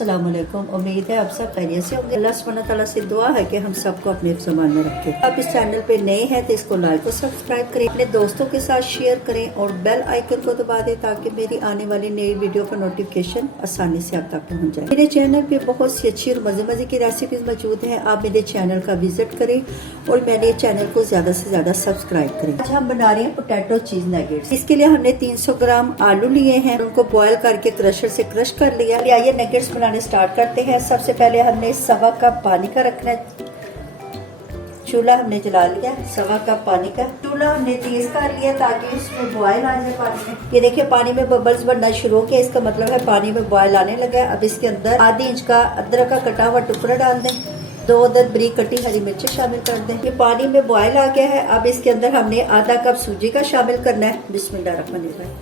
अस्सलाम वालेकुम। उम्मीद है आप सब खैरियत से होंगे। अल्लाह सुब्हानहू तआला से दुआ है कि हम सबको अपने ज़मान में रखे। आप इस चैनल पे नए हैं तो इसको लाइक और सब्सक्राइब करें, अपने दोस्तों के साथ शेयर करें और बेल आइकन को दबा दें ताकि मेरी आने वाली नई वीडियो का नोटिफिकेशन आसानी से आप तक पहुँच जाए। मेरे चैनल पे बहुत सी अच्छी और मजे मजे की रेसिपीज मौजूद है। आप मेरे चैनल का विजिट करें और मेरे चैनल को ज्यादा से ज्यादा सब्सक्राइब करें। आज हम बना रहे हैं पोटैटो चीज नगेट्स। इसके लिए हमने 300 ग्राम आलू लिए हैं, उनको बॉईल करके क्रशर से क्रश कर लिया। आइए नगेट्स बनाने स्टार्ट करते हैं। सबसे पहले हमने 1.25 कप पानी का रखना है। चूल्हा हमने जला लिया, 1.25 कप पानी का। चूल्हा हमने तेज कर लिया ताकि इसमें बॉयल आ जाए पानी में। ये देखिए पानी में बबल्स बनना शुरू हो गया, इसका मतलब है पानी में बॉयल आने लगा। अब इसके अंदर आधी इंच का अदरक का कटा हुआ टुकड़ा डाल दें, 2 अदद बारीक कटी हरी मिर्ची शामिल कर दें। ये पानी में बॉयल आ गया है। अब इसके अंदर हमने आधा कप सूजी का शामिल करना है। बिस्मिल्लाहिर्रहमानिर्रहीम।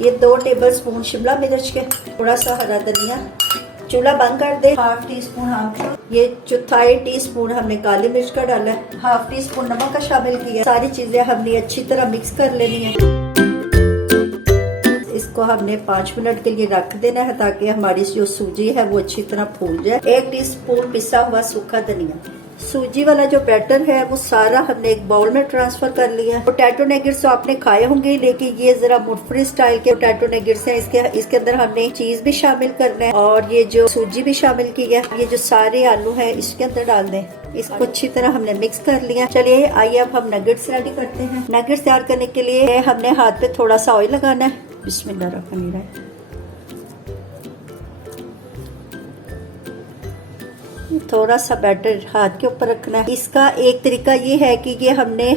ये 2 टेबलस्पून शिमला मिर्च के, थोड़ा सा हरा धनिया। चूल्हा बंद कर दे। 1/2 टीस्पून आमचूर, ये 1/4 टीस्पून हमने काली मिर्च का डाला है, 1/2 टीस्पून नमक का शामिल किया। सारी चीजें हमने अच्छी तरह मिक्स कर लेनी है। इसको हमने 5 मिनट के लिए रख देना है ताकि हमारी जो सूजी है वो अच्छी तरह फूल जाए। 1 टीस्पून पिसा हुआ सूखा धनिया। सूजी वाला जो बैटर है वो सारा हमने एक बाउल में ट्रांसफर कर लिया। पोटैटो नगेट्स तो आपने खाए होंगे, लेकिन ये जरा मुर्फरी स्टाइल के पोटैटो नगेट्स हैं। इसके अंदर हमने चीज भी शामिल करना है और ये जो सूजी भी शामिल की है। ये जो सारे आलू है इसके अंदर डाल दें। इसको अच्छी तरह हमने मिक्स कर लिया। चलिए आइए अब हम नगेट्स रेडी करते हैं। नगेट्स तैयार करने के लिए हमने हाथ पे थोड़ा सा ऑयल लगाना है। बिस्मिल्लाहिर्रहमानिर्रहीम। थोड़ा सा बैटर हाथ के ऊपर रखना है। इसका एक तरीका ये है कि ये हमने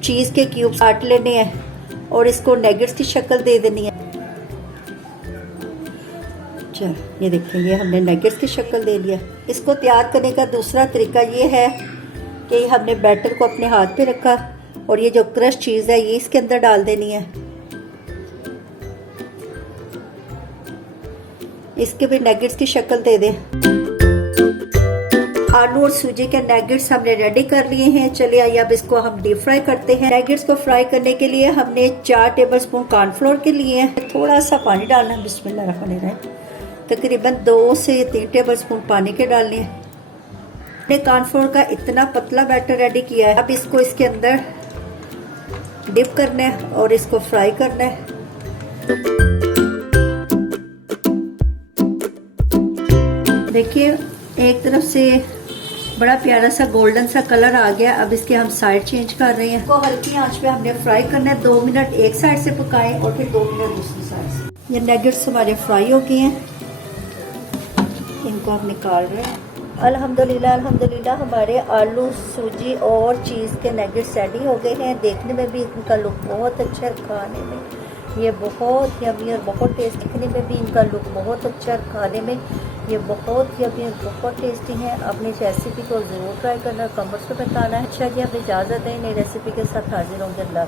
चीज के क्यूब्स काट लेने हैं और इसको नगेट्स की शक्ल दे देनी है। चल ये देखें, ये हमने नगेट्स की शक्ल दे लिया। इसको तैयार करने का दूसरा तरीका ये है कि हमने बैटर को अपने हाथ पे रखा और ये जो क्रश चीज है ये इसके अंदर डाल देनी है। इसके भी नगेट्स की शक्ल दे दें। आलू और सूजी के नगेट्स हमने रेडी कर लिए हैं। चलिए आइए अब इसको हम डीप फ्राई करते हैं। नगेट्स को फ्राई करने के लिए हमने 4 टेबलस्पून कॉर्नफ्लोर के लिए हैं। थोड़ा सा पानी डालना है। बिस्मिल्लाहिर्रहमानिर्रहीम। तकरीबन 2 से 3 टेबलस्पून पानी के डालने हैं। हमने कॉर्नफ्लोर का इतना पतला बैटर रेडी किया है। अब इसको इसके अंदर डिप करना है और इसको फ्राई करना है। देखिए एक तरफ से बड़ा प्यारा सा गोल्डन सा कलर आ गया। अब इसके हम साइड चेंज कर रहे हैं। इसको हल्की आंच पे हमने फ्राई करना है। 2 मिनट एक साइड से पकाएं और फिर 2 मिनट दूसरी साइड से। ये नगेट्स हमारे फ्राई हो गए हैं, इनको हम निकाल रहे हैं। अल्हम्दुलिल्लाह अल्हम्दुलिल्लाह हमारे आलू सूजी और चीज़ के नगेट्स रेडी हो गए हैं। देखने में भी इनका लुक बहुत अच्छा है, खाने में ये बहुत यम्मी और बहुत टेस्ट। दिखने में भी इनका लुक बहुत अच्छा है, खाने में ये बहुत यम्मी और बहुत टेस्टी है। अपनी रेसिपी को ज़रूर ट्राई करना, कमेंट्स में बताना है। अच्छा जी, अब इजाज़त दें, नई रेसिपी के साथ हाजिर होंगे। अल्लाह।